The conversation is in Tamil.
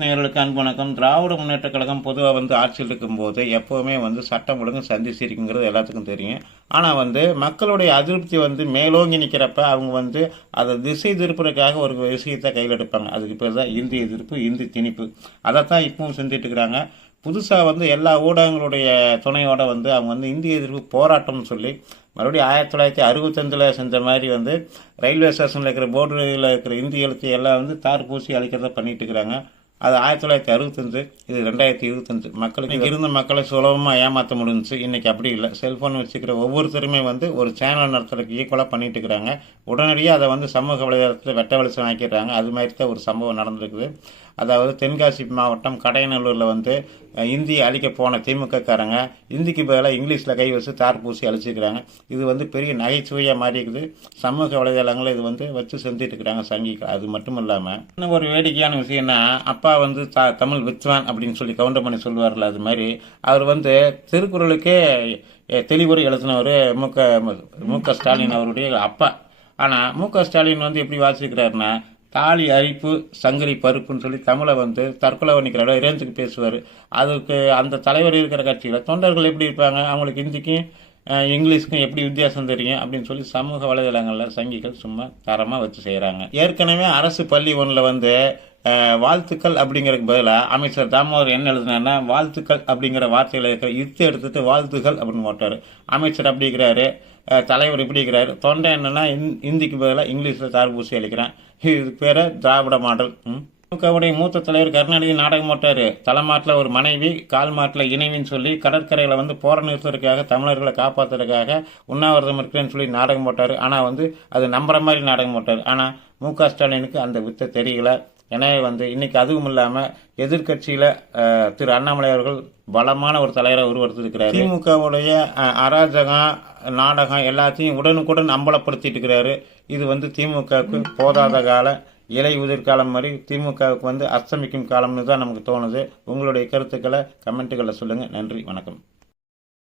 நேயர்களுக்கு அன்பு வணக்கம். திராவிட முன்னேற்ற கழகம் பொதுவாக ஆட்சியில் இருக்கும்போது எப்போவுமே சட்டம் ஒழுங்கு சந்திச்சிருக்குங்கிறது எல்லாத்துக்கும் தெரியும். ஆனால் மக்களுடைய அதிருப்தி மேலோங்கி நிற்கிறப்ப அவங்க அதை திசை திருப்புறதுக்காக ஒரு விஷயத்தை கையில் எடுப்பாங்க. அதுக்கு பேர் தான் இந்தி எதிர்ப்பு, இந்தி திணிப்பு. அதைத்தான் இப்பவும் செஞ்சுட்டு இருக்கிறாங்க. புதுசாக எல்லா ஊடகங்களுடைய துணையோட அவங்க இந்திய எதிர்ப்பு போராட்டம்னு சொல்லி மறுபடியும் 1965 செஞ்ச மாதிரி ரயில்வே ஸ்டேஷனில் இருக்கிற போர்டில் இருக்கிற இந்தி எழுத்து எல்லாம் தார் பூசி அழிக்கிறத பண்ணிட்டு இருக்கிறாங்க. அது 1965, இது 2025. மக்களுக்கு இருந்த மக்களை சுலபமாக ஏமாற்ற முடிஞ்சிச்சு. இன்றைக்கி அப்படி இல்லை. செல்ஃபோன் வச்சுக்கிற ஒவ்வொருத்தருமே ஒரு சேனல் நடத்துறதுக்கு ஈக்குவலாக பண்ணிட்டு இருக்கிறாங்க. உடனடியாக அதை சமூக வலைதளத்தில் வெட்ட வெளிச்சம் ஆக்கிடுறாங்க. அது மாதிரி தான் ஒரு சம்பவம் நடந்திருக்குது. அதாவது தென்காசி மாவட்டம் கடையநல்லூரில் இந்தி அழிக்க போன திமுககாரங்க இந்திக்கு பதிலாக இங்கிலீஷில் கை வச்சு தார் பூசி அழிச்சிக்கிறாங்க. இது பெரிய நகைச்சுவையாக மாறி இருக்குது. சமூக வலைதளங்களை இது வச்சு செஞ்சுட்டு இருக்கிறாங்க சங்கிகள். அது மட்டும் இல்லாமல் இன்னும் ஒரு வேடிக்கையான விஷயம்னா, அப்பா தமிழ் வித்வான் அப்படின்னு சொல்லி கவுண்டர் பண்ணி சொல்லுவார்ல, அது மாதிரி அவர் திருக்குறளுக்கே தெளிவுரை எழுதினவர் மு க ஸ்டாலின் அவருடைய அப்பா. ஆனால் மு க ஸ்டாலின் எப்படி வாசிக்கிறாருன்னா, தாலி அரிப்பு சங்கரி பருப்புன்னு சொல்லி தமிழை தற்கொலை பண்ணிக்கிற ரேஞ்சுக்கு பேசுவார். அதுக்கு அந்த தலைவர் இருக்கிற கட்சியில் தொண்டர்கள் எப்படி இருப்பாங்க, அவங்களுக்கு இந்திக்கும் இங்கிலீஷ்க்கும் எப்படி வித்தியாசம் தெரியும் அப்படின்னு சொல்லி சமூக வலைதளங்களில் சங்கிகள் சும்மா தரமாக வச்சு செய்கிறாங்க. ஏற்கனவே அரசு பள்ளி ஒன்றில் வாழ்த்துக்கள் அப்படிங்கிறதுக்கு பதிலாக அமைச்சர் தாமோதர் என்ன எழுதினார்னா, வாழ்த்துக்கள் அப்படிங்கிற வார்த்தையில் இருக்கிற இத்து எடுத்துட்டு வாழ்த்துக்கள் அப்படின்னு போட்டார். அமைச்சர் அப்படிங்கிறாரு, தலைவர் இப்படி இருக்கிறாரு. தொண்டை என்னன்னா இந்திக்கு பதிலாக இங்கிலீஷில் தார்பூசி அளிக்கிறேன். இது பேர திராவிட மாடல். திமுகவுடைய மூத்த தலைவர் கருணாநிதி நாடகம் போட்டார். தலைமாட்டில் ஒரு மனைவி, கால் மாட்டில் இணைவின்னு சொல்லி கடற்கரையில் போற நிறுத்துறதுக்காக, தமிழர்களை காப்பாற்றுறதுக்காக உண்ணாவிரதம் இருக்கிறேன்னு சொல்லி நாடகம் போட்டார். ஆனால் அது நம்புற மாதிரி நாடகம் போட்டார். ஆனால் மு க ஸ்டாலினுக்கு அந்த வித்தை தெரியல. எனவே இன்னைக்கு அதுவும் இல்லாமல் எதிர்கட்சியில் திரு அண்ணாமலை அவர்கள் பலமான ஒரு தலைவரை உருவெடுத்திருக்கிறார். திமுகவுடைய அராஜகம், நாடகம் எல்லாத்தையும் உடனுக்குடன் அம்பலப்படுத்திட்டு இருக்கிறாரு. இது திமுகவுக்கு போதாத காலம், இலை உதிர்காலம் மாதிரி திமுகவுக்கு அஸ்தமிக்கும் காலம்னு தான் நமக்கு தோணுது. உங்களுடைய கருத்துக்களை கமெண்ட்டுகளில் சொல்லுங்கள். நன்றி, வணக்கம்.